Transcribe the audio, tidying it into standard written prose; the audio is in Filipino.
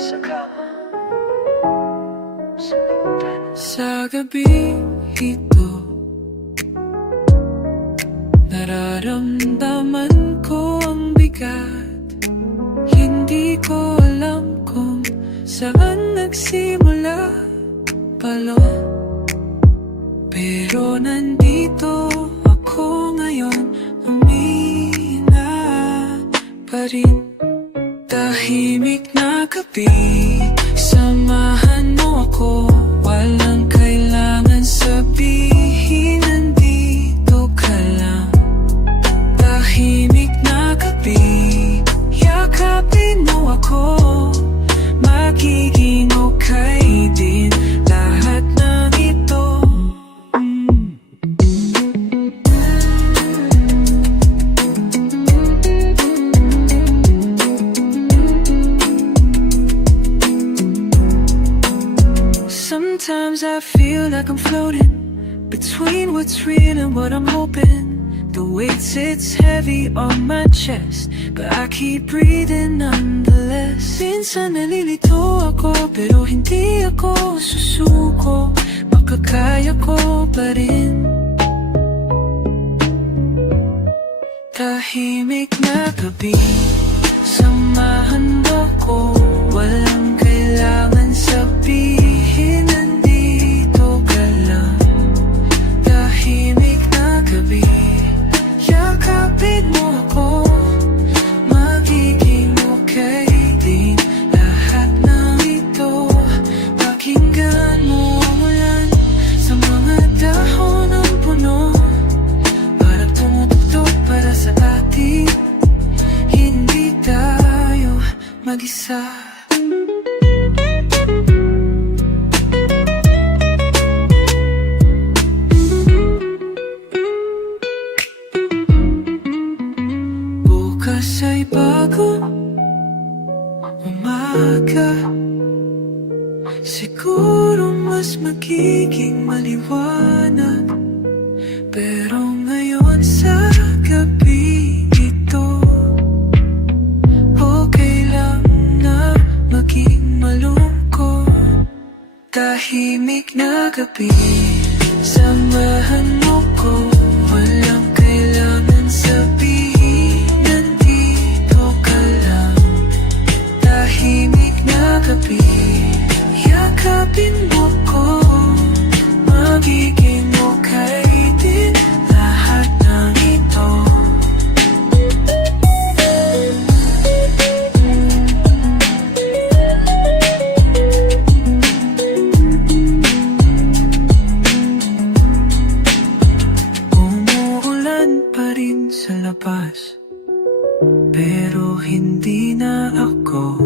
sa kama, sa bintana. Sa gabi ito, nararamdaman ko ang bigat. Hindi ko alam kung saan nagsimula palo, pero nandito ako ngayon, humina pa rin. Tahimik na gabi, samahan mo ako. Walang kailangan sabihin, nandito ka lang. Tahimik na gabi, yakapin mo ako. Magiging okay din lahat ng ito. Sometimes I feel like I'm floating between what's real and what I'm hoping. The weight sits heavy on my chest, but I keep breathing nonetheless. Minsan nalilito ako, pero hindi ako susuko. Makakaya ko pa rin. Tahimik na gabi, samahan mo ko. Walang kailangan sabihin, nandito ka lang. Tahimik na gabi, yakapin mo ako. Magiging okay din lahat ng ito. Pakinggan mo ang ulan sa mga dahon ng puno, parang tumutugtog para sa atin. Hindi tayo mag-isa. Bukas ay bagong umaga, siguro mas magiging maliwanag. Pero ngayon sa gabi ito, okay lang na maging malungkot. Tahimik na gabi, samahan mo ko. Walang kailangan sabihin, nandito ka lang. Tahimik na gabi, yakapin mo ko. Magiging okay din lahat ng ito. Umuulan pa rin sa labas, pero hindi na ako